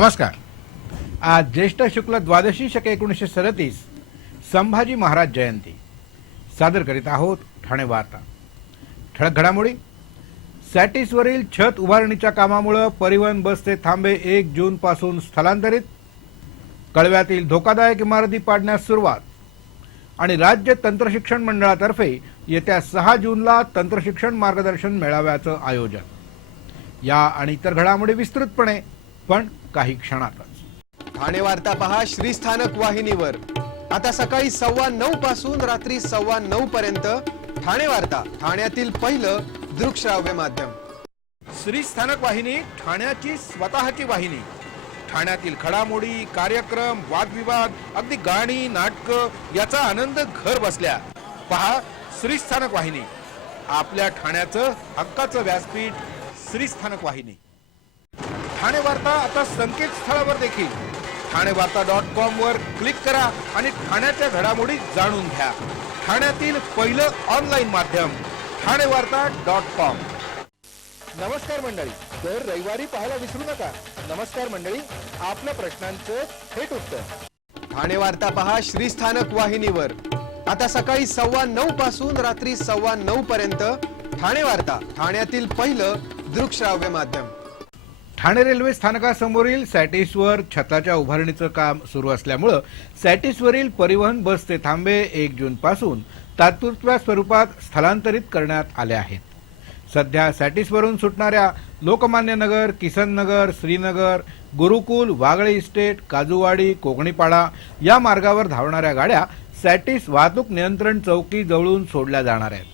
नमस्कार। आज ज्येष्ठ शुक्ल द्वादशी शके 1937 संभाजी महाराज जयंती सादर करीत आहोत ठाणे वार्ता। ठळक घडामोडी। सॅटिसवरील छत उभारणीच्या कामामुळे परिवहन बसचे थांबे 1 जून पासून स्थलांतरित। कळव्यातील धोकादायक इमारती पाडण्यास सुरुवात। आणि राज्य तंत्रशिक्षण मंडळातर्फे येत्या 6 जूनला तंत्रशिक्षण मार्गदर्शन मेळाव्याचं आयोजन। या आणि इतर घडामोडी विस्तृतपणे पण काही क्षणातच। ठाणे वार्ता पहा श्रीस्थानक वाहिनीवर। आता सकाळी 9:15 पासून रात्री 9:15 पर्यंत ठाणे वार्ता, ठाण्यातील पहिलं दृकश्राव्य माध्यम। श्रीस्थानक वाहिनी ठाण्याची स्वतःची वाहिनी। ठाण्यातील घडामोडी, कार्यक्रम, वादविवाद, अगदी गाणी, नाटकं याचा आनंद घर बसल्या पहा श्रीस्थानक वाहिनी। आपल्या ठाण्याचं हक्काचं व्यासपीठ श्रीस्थानक वाहिनी। ठाणे वार्ता आता संकेतस्थळावर देखील ठाणेवार्ता.com वर क्लिक करा आणि ठाण्याच्या घडामोडी जाणून घ्या। ठाण्यातील पहिलं ऑनलाईन माध्यम ठाणेवार्ता.com। नमस्कार मंडळी, दर रविवारी पाहायला विसरू नका। नमस्कार मंडळी, आपल्या प्रश्नांचं थेट उत्तर। ठाणे वार्ता पहा श्रीस्थानक वाहिनीवर। आता सकाळी 9:15 पासून रात्री 9:15 पर्यंत ठाणे वार्ता, ठाण्यातील पहिलं दृकश्राव्य माध्यम। ठाणे रेल्वे स्थानकासमोरील सॅटिसवर छताच्या उभारणीचं काम सुरू असल्यामुळे सॅटिसवरील परिवहन बसचे थांबे 1 जून पासून तात्पुरत्या स्वरूपात स्थलांतरित करण्यात आले आहेत। सध्या सॅटिसवरून सुटणाऱ्या लोकमान्य नगर, किसन नगर, श्रीनगर, गुरुकुल, वागळे इस्टेट, काजूवाडी, कोकणीपाडा या मार्गावर धावणाऱ्या गाड्या सॅटिस वाहतूक नियंत्रण चौकी जवळून सोडल्या जाणार आहेत।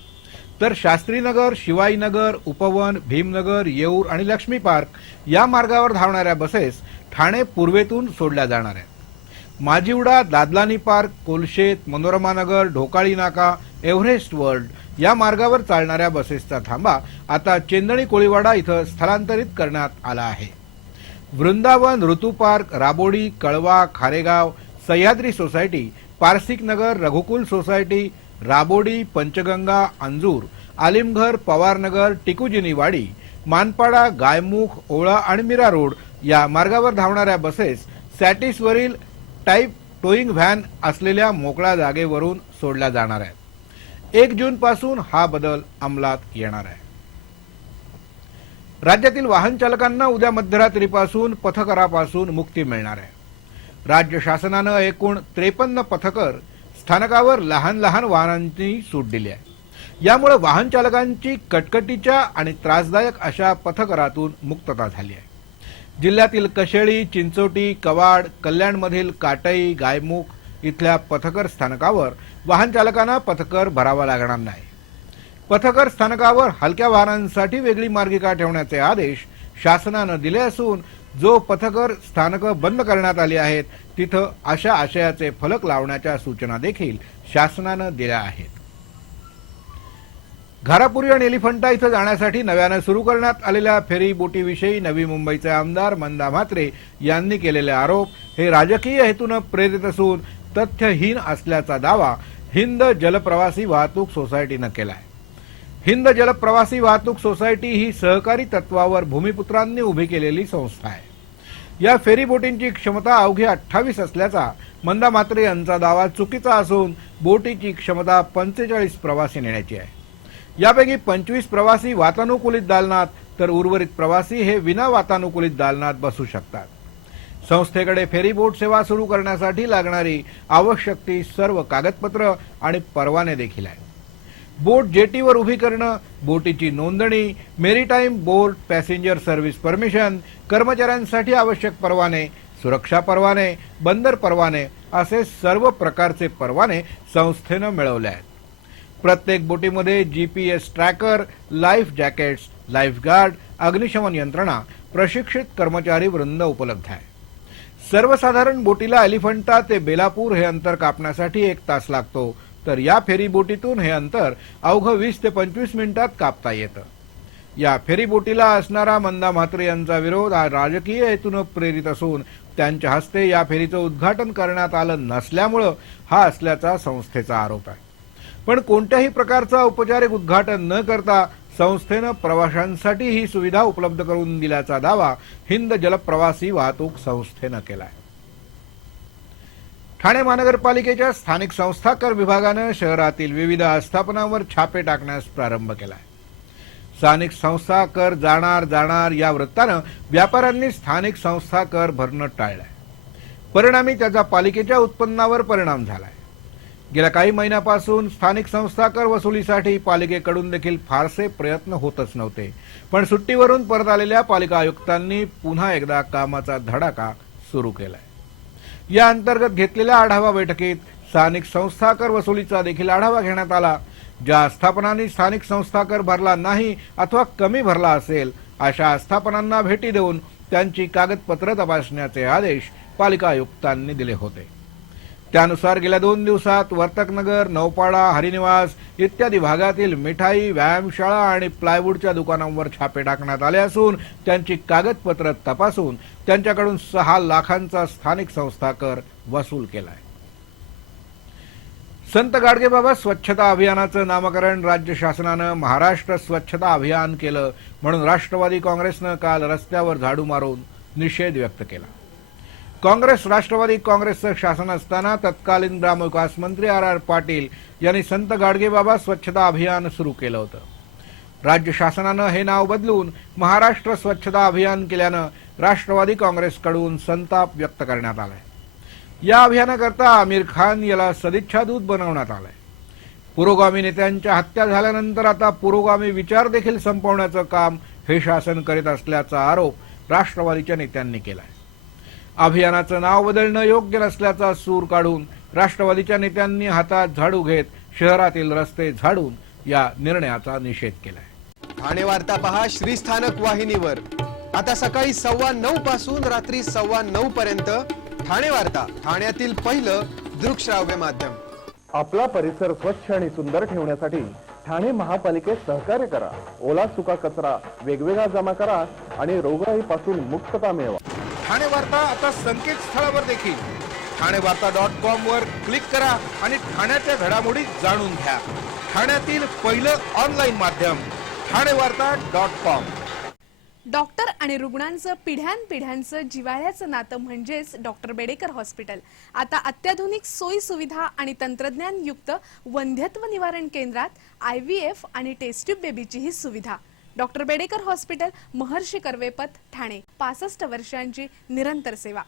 तर शास्त्रीनगर, शिवाईनगर, उपवन, भीमनगर, येऊर आणि लक्ष्मी पार्क या मार्गावर धावणाऱ्या बसेस ठाणे पूर्वेतून सोडल्या जाणार आहेत। माजिवडा, दादलानी पार्क, कोलशेत, मनोरमा नगर, ढोकाळी नाका, एव्हरेस्ट वर्ल्ड या मार्गावर चालणाऱ्या बसेसचा थांबा आता चेंदणी कोळीवाडा इथं स्थलांतरित करण्यात आला आहे। वृंदावन, ऋतू पार्क, राबोडी, कळवा, खारेगाव, सह्याद्री सोसायटी, पारसिक नगर, रघुकुल सोसायटी, राबोडी, पंचगंगा, अंजूर, आलिमघर, पवारनगर, टिकुजिनीवाडी, मानपाडा, गायमुख, ओळा आणि मीरा रोड या मार्गावर धावणाऱ्या बसेस सॅटिसवरील टाईप टोईंग व्हॅन असलेल्या मोकळ्या जागेवरून सोडल्या जाणार आहेत। 1 जून पासून हा बदल अंमलात येणार आहे। राज्यातील वाहन चालकांना उद्या मध्यरात्रीपासून पथकरापासून मुक्ती मिळणार आहे। राज्य शासनानं एकूण 53 पथकर स्थानकावर लहान लहान वाहनांची सूट दिली आहे। यामुळे वाहन चालकांची कटकटीच्या आणि त्रासदायक अशा पथकरातून मुक्तता झाली आहे। जिल्ह्यातील कशेळी, चिंचोटी, कवाड, कल्याणमधील काटई, गायमुख इथल्या पथकर स्थानकावर वाहन चालकांना पथकर भरावा लागणार नाही। पथकर स्थानकावर हलक्या वाहनांसाठी वेगळी मार्गिका ठेवण्याचे आदेश शासनानं दिले असून जो पथकर स्थानक बंद करण्यात आली आहेत तिथं अशा आशयाचे फलक लावण्याच्या सूचना देखील शासनानं दिल्या आहेत। घारापुरी आणि एलिफंटा इथं जाण्यासाठी नव्यानं सुरू करण्यात आलेल्या फेरी बोटीविषयी नवी मुंबईचे आमदार मंदा म्हात्रे यांनी केलेले आरोप हे राजकीय हेतून प्रेरित असून तथ्यहीन असल्याचा दावा हिंद जलप्रवासी वाहतूक सोसायटीनं केलाय। हिंद जलप्रवासी वाहतूक सोसायटी ही सहकारी तत्वावर भूमिपुत्रांनी उभी केलेली संस्था आहे। या फेरी बोटींची क्षमता अवघी 28 असल्याचा मंदा म्हात्रे यांचा दावा चुकीचा असून बोटीची क्षमता 45 प्रवासी नेण्याची आहे। यापैकी 25 प्रवासी वातानुकूलित दालनात तर उर्वरित प्रवासी हे विना वातानुकूलित दालनात बसू शकतात। संस्थेकडे फेरी बोट सेवा सुरू करण्यासाठी लागणारी आवश्यक ती सर्व कागदपत्र आणि परवाने देखील आहेत। बोट जेटीवर उभी करणं, बोटीची नोंदणी, मेरीटाईम बोट पॅसेंजर सर्व्हिस परमिशन, कर्मचाऱ्यांसाठी आवश्यक परवाने, सुरक्षा परवाने, बंदर परवाने असे सर्व प्रकारचे परवाने संस्थेनं मिळवले आहेत। प्रत्येक बोटीमध्ये GPS tracker, life jackets, lifeguard, अग्निशमन यंत्रणा, प्रशिक्षित कर्मचारी वृंद उपलब्ध आहे। सर्वसाधारण बोटीला एलिफंटा ते बेलापूर हे अंतर कापण्यासाठी 1 तास लागतो, तर या फेरी बोटीतून हे अंतर अवघं 20 ते 25 मिनिटात कापता येतं। या फेरी बोटीला असणारा मंदा म्हात्रे यांचा विरोध हा राजकीय हेतून प्रेरित असून त्यांच्या हस्ते या फेरीचं उद्घाटन करण्यात आलं नसल्यामुळे हा असल्याचा संस्थेचा आरोप आहे। पण कोणत्याही प्रकारचा औपचारिक उद्घाटन न करता संस्थेनं प्रवाशांसाठी ही सुविधा उपलब्ध करून दिल्याचा दावा हिंद जलप्रवासी वाहतूक संस्थेनं केलाय. ठाणे महानगरपालिकेच्या स्थानिक संस्था कर विभागानं शहरातील विविध आस्थापनांवर छापे टाकण्यास प्रारंभ केलाय. स्थानिक संस्था कर जाणार या वृत्तानं व्यापाऱ्यांनी स्थानिक संस्था कर भरणं टाळलंय. परिणामी त्याचा पालिकेच्या उत्पन्नावर परिणाम झालाय. गेल्या काही महिन्यापासून स्थानिक संस्था कर वसुलीसाठी पालिकेकडून देखील फारसे प्रयत्न होतच नव्हते. पण सुट्टीवरून परत आलेल्या पालिका आयुक्तांनी पुन्हा एकदा कामाचा धडाका सुरू केलाय. या अंतर्गत घेतलेल्या आढावा बैठकीत स्थानिक संस्था कर वसुलीचा देखील आढावा घेण्यात आला. ज्या आस्थापनांनी स्थानिक संस्था कर भरला नाही अथवा कमी भरला असेल अशा आस्थापनांना भेटी देऊन त्यांची कागदपत्र तपासण्याचे आदेश पालिका आयुक्तांनी दिले होते. त्यानुसार गेल्या 2 दिवसात वर्तकनगर, नौपाडा, हरिनिवास इत्यादी भागातील मिठाई, व्यायामशाळा आणि प्लायवूडच्या दुकानांवर छापे टाकण्यात आले असून त्यांची कागदपत्र तपासून त्यांच्याकडून 6 लाखांचा स्थानिक संस्था कर वसूल केलाय. संत गाडगेबाबा स्वच्छता अभियानाचं नामकरण राज्य शासनानं महाराष्ट्र स्वच्छता अभियान केलं म्हणून राष्ट्रवादी काँग्रेसनं काल रस्त्यावर झाडू मारून निषेध व्यक्त केला. काँग्रेस राष्ट्रवादी काँग्रेसचं शासन असताना तत्कालीन ग्रामविकास मंत्री आर पाटील यांनी संत गाडगेबाबा स्वच्छता अभियान सुरू केलं होतं. राज्य शासनानं हे नाव बदलून महाराष्ट्र स्वच्छता अभियान केल्यानं राष्ट्रवादी काँग्रेसकडून संताप व्यक्त करण्यात आलाय. या अभियानाकरता आमिर खान याला सदिच्छा दूत बनवण्यात आलंय. पुरोगामी नेत्यांच्या हत्या झाल्यानंतर आता पुरोगामी विचार देखील संपवण्याचं काम हे शासन करीत असल्याचा आरोप राष्ट्रवादीच्या नेत्यांनी केलाय. अभियानाचं नाव बदलणं योग्य नसल्याचा सूर काढून राष्ट्रवादीच्या नेत्यांनी हातात झाडू घेत शहरातील रस्ते झाडून या निर्णयाचा निषेध केलाय. ठाणे वार्ता पहा श्रीस्थानक वाहिनीवर. आता सकाळी 9:15 पासून रात्री 9:15 पर्यंत ठाणे वार्ता, ठाण्यातील पहिलं दृकश्राव्य माध्यम. आपला परिसर स्वच्छ आणि सुंदर ठेवण्यासाठी ठाणे महापालिकेत सहकार्य करा. ओला सुका कचरा वेगवेगळा जमा करा आणि रोगराईपासून मुक्तता मिळवा. ठाणे वार्ता आता संकेतस्थळावर देखील ठाणेवार्ता.com वर क्लिक करा आणि ठाण्याच्या घडामोडी जाणून घ्या. ठाण्यातील पहिलं ऑनलाईन माध्यम ठाणेवार्ता.com. डॉक्टर आणि रुग्णांचं पिढ्यानपिढ्यांचं जिव्हाळ्याचं नातं म्हणजेच डॉक्टर बेडेकर हॉस्पिटल. आता अत्याधुनिक सोयी सुविधा आणि तंत्रज्ञान युक्त वंध्यत्व निवारण केंद्रात IVF आणि टेस्ट ट्यूब बेबीची ही सुविधा. Doctor Bedekar hospital, Maharshi Karvepath, Thane. 65 वर्षांची निरंतर सेवा.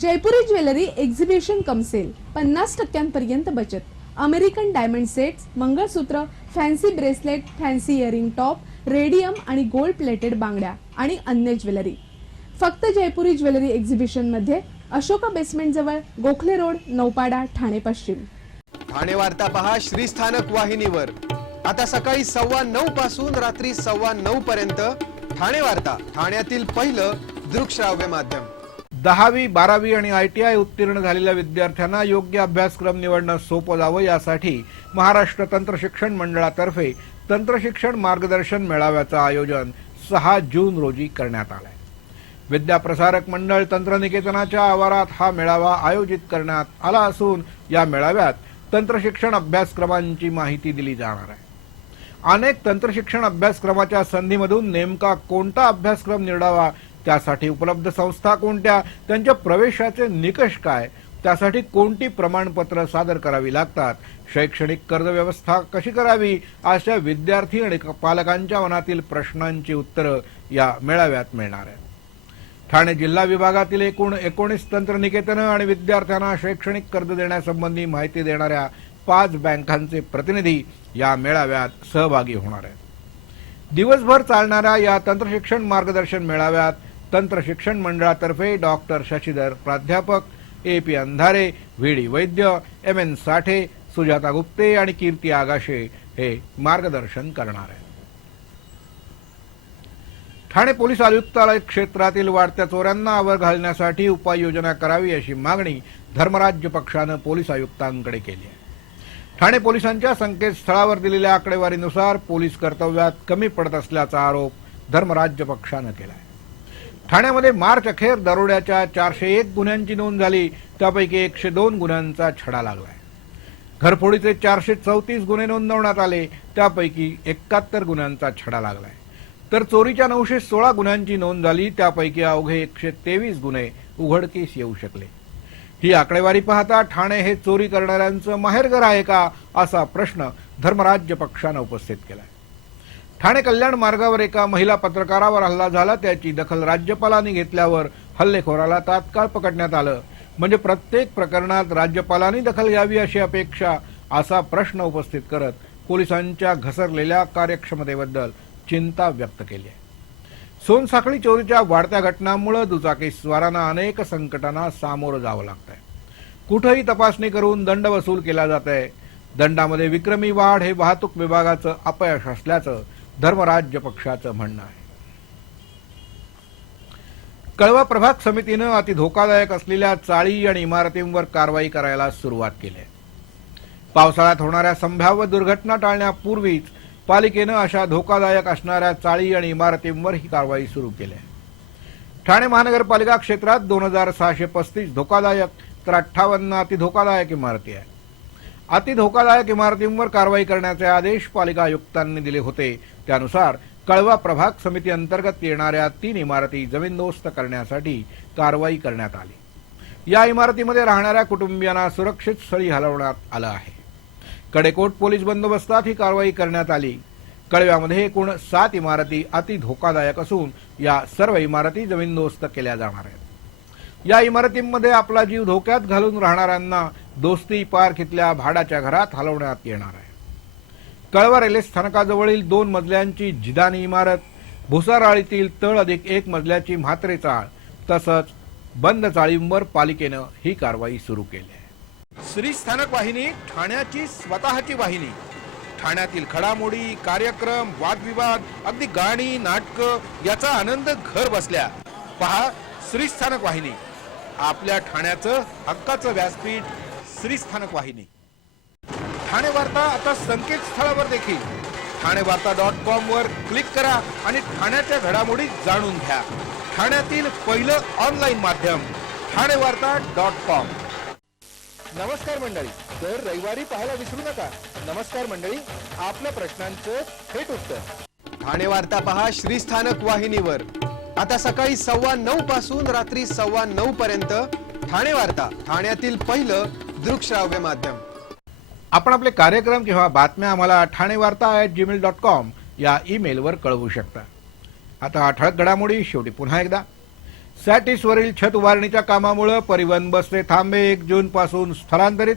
Jaipuri jewellery exhibition cum sale. 50% बचत. American diamond sets, mangalsutra, fancy bracelet, fancy earring top, radium आणि गोल्ड प्लेटेड बांगड्या आणि अन्य ज्वेलरी. फक्त जयपुरी ज्वेलरी एक्झिबिशन मध्ये अशोका बेसमेंट जवळ, गोखले रोड, नौपाडा, ठाणे पश्चिम. ठाणे वार्ता पहा श्रीस्थानक वाहिनीवर. आता सकाळी 9:15 पासून रात्री 9:15 पर्यंत ठाणे वार्ता, ठाण्यातील पहिलं दृकश्राव्य माध्यम. 10वी, 12वी आणि ITI उत्तीर्ण झालेल्या विद्यार्थ्यांना योग्य अभ्यासक्रम निवडणं सोपं जावं यासाठी महाराष्ट्र तंत्रशिक्षण मंडळातर्फे तंत्रशिक्षण मार्गदर्शन मेळाव्याचं आयोजन 6 जून रोजी करण्यात आलंय. विद्याप्रसारक मंडळ तंत्रनिकेतनाच्या आवारात हा मेळावा आयोजित करण्यात आला असून या मेळाव्यात तंत्रशिक्षण अभ्यासक्रमांची माहिती दिली जाणार आहे. अनेक तंत्रशिक्षण अभ्यासक्रमाच्या संधीमधून नेमका कोणता अभ्यासक्रम निवडावा, त्यासाठी उपलब्ध संस्था कोणत्या, त्यांच्या प्रवेशाचे निकष काय, त्यासाठी कोणती प्रमाणपत्र सादर करावी लागतात, शैक्षणिक कर्ज व्यवस्था कशी करावी, अशा विद्यार्थी आणि पालकांच्या मनातील प्रश्नांची उत्तरं या मेळाव्यात मिळणार आहेत. ठाणे जिल्हा विभागातील एकूण 19 तंत्रनिकेतनं आणि विद्यार्थ्यांना शैक्षणिक कर्ज देण्यासंबंधी माहिती देणाऱ्या 5 बँकांचे प्रतिनिधी या मेळाव्यात सहभागी होणार आहेत. दिवसभर चालणाऱ्या या तंत्रशिक्षण मार्गदर्शन मेळाव्यात तंत्रशिक्षण मंडळातर्फे डॉक्टर शशीधर प्राध्यापक, AP अंधारे, VD वैद्य, MN साठे, सुजाता गुप्ते आणि कीर्ती आगाशे हे मार्गदर्शन करणार आहेत. ठाणे पोलीस आयुक्तालय क्षेत्रातील वाढत्या चोऱ्यांना आवर घालण्यासाठी उपाययोजना करावी अशी मागणी धर्मराज्य पक्षानं पोलीस आयुक्तांकडे केली आहे. ठाणे पोलिसांच्या संकेतस्थळावर दिलेल्या आकडेवारीनुसार पोलीस कर्तव्यात कमी पडत असल्याचा आरोप धर्मराज्य पक्षानं केलाय. ठाण्यामध्ये मार्च अखेर दरोड्याच्या 401 गुन्ह्यांची नोंद झाली, त्यापैकी 102 गुन्ह्यांचा छडा लागलाय. घरफोडीचे 434 गुन्हे नोंदवण्यात आले, त्यापैकी 71 गुन्ह्यांचा छडा लागलाय. तर चोरीच्या 916 गुन्ह्यांची नोंद झाली, त्यापैकी अवघे 123 गुन्हे उघडकीस येऊ शकले. ही आकडेवारी पाहता ठाणे हे चोरी करणाऱ्यांचं माहेरघर आहे का, असा प्रश्न धर्मराज्य पक्षानं उपस्थित केलाय. ठाणे कल्याण मार्गावर एका महिला पत्रकारावर हल्ला झाला, त्याची दखल राज्यपालांनी घेतल्यावर हल्लेखोराला तात्काळ पकडण्यात आलं. म्हणजे प्रत्येक प्रकरणात राज्यपालांनी दखल घ्यावी अशी अपेक्षा, असा प्रश्न उपस्थित करत पोलिसांच्या घसरलेल्या कार्यक्षमतेबद्दल चिंता व्यक्त केली आहे. सोनसाखळी चोरीच्या वाढत्या घटनांमुळे दुचाकीस्वारांना अनेक संकटांना सामोरं जावं लागतंय. कुठेही तपासणी करून दंड वसूल केला जात आहे. दंडामध्ये विक्रमी वाढ हे वाहतूक विभागाचं अपयश असल्याचं धर्मराज्य पक्षाचं म्हणणं आहे. कळवा प्रभाग समितीनं अति धोकादायक असलेल्या चाळी आणि इमारतींवर कारवाई करायला सुरुवात केली आहे. पावसाळ्यात होणाऱ्या संभाव्य दुर्घटना टाळण्यापूर्वीच पालिकेनं अशा धोकादायक असणाऱ्या चाळी आणि इमारतींवर ही कारवाई सुरू केली आहे. ठाणे महानगरपालिका क्षेत्रात 2635 धोकादायक तर 58 अति धोकादायक इमारती आहेत. अति धोकादायक इमारतींवर कारवाई करण्याचे आदेश पालिका आयुक्तांनी दिले होते. त्यानुसार कळवा प्रभाग समिती अंतर्गत येणाऱ्या 3 इमारती जमीनदोस्त करण्यासाठी कारवाई करण्यात आली. या इमारतीमध्ये राहणाऱ्या कुटुंबियांना सुरक्षित स्थळी हलवण्यात आलं आहे. कडेकोट पोलीस बंदोबस्तात ही कारवाई करण्यात आली. कळव्यामध्ये एकूण 7 इमारती अति धोकादायक असून या सर्व इमारती जमीनदोस्त केल्या जाणार आहेत. या इमारतींमध्ये आपला जीव धोक्यात घालून राहणाऱ्यांना दोस्ती पार्क इथल्या भाड्याच्या घरात हलवण्यात येणार आहे. कळवा रेल्वे स्थानकाजवळील 2 मजल्यांची जिदानी इमारत, भुसाराळीतील तळ अधिक 1 मजल्याची म्हात्रे चाळ तसंच बंद चाळींवर पालिकेनं ही कारवाई सुरू केली आहे. श्री स्थानक वाहिनी ठाण्याची स्वतःची वाहिनी. ठाण्यातील घडामोडी, कार्यक्रम, वादविवाद, अगदी गाणी, नाटकं याचा आनंद घर बसल्या. पहा श्री स्थानक वाहिनी, आपल्या ठाण्याचं हक्काचं व्यासपीठ. श्री स्थानक वाहिनी. ठाणे वार्ता आता संकेतस्थळावर देखील ठाणेवार्ता.com वर क्लिक करा आणि ठाण्याच्या घडामोडी जाणून घ्या. ठाण्यातील पहिलं ऑनलाईन माध्यम ठाणेवार्ता.com. नमस्कार मंडळी, दर रविवारी पाहायला विसरू नका. नमस्कार मंडळी, आपल्या प्रश्नांचं थेट उत्तर ठाणे वार्ता पहा श्रीस्थानक वाहिनीवर. आता सकाळी 9:15 पासून रात्री 9:15 पर्यंत ठाणे वार्ता, ठाण्यातील पहिलं दृकश्राव्य माध्यम. आपण आपले कार्यक्रम किंवा बातम्या आम्हाला ठाणेवार्ता@gmail.com या ईमेलवर कळवू शकता. आता ठळक घडामोडी शेवटी पुन्हा एकदा. सॅटिसवरील छत उभारणीच्या कामामुळे परिवहन बसचे थांबे 1 जून पासून स्थलांतरित.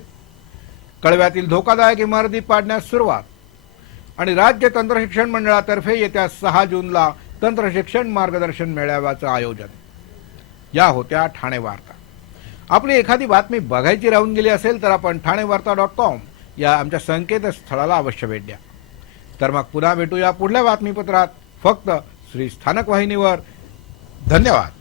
कळव्यातील धोकादायक इमारती पाडण्यास सुरुवात. आणि राज्य तंत्रशिक्षण मंडळातर्फे येत्या 6 जूनला तंत्रशिक्षण मार्गदर्शन मेळाव्याचं आयोजन. या होत्या ठाणे वार्ता. आपली एखादी बातमी बघायची राहून गेली असेल तर आपण ठाणेवार्ता.com या आमच्या संकेतस्थळाला अवश्य भेट द्या. तर मग पुन्हा भेटूया पुढल्या बातमीपत्रात, फक्त श्री स्थानक वाहिनीवर. धन्यवाद.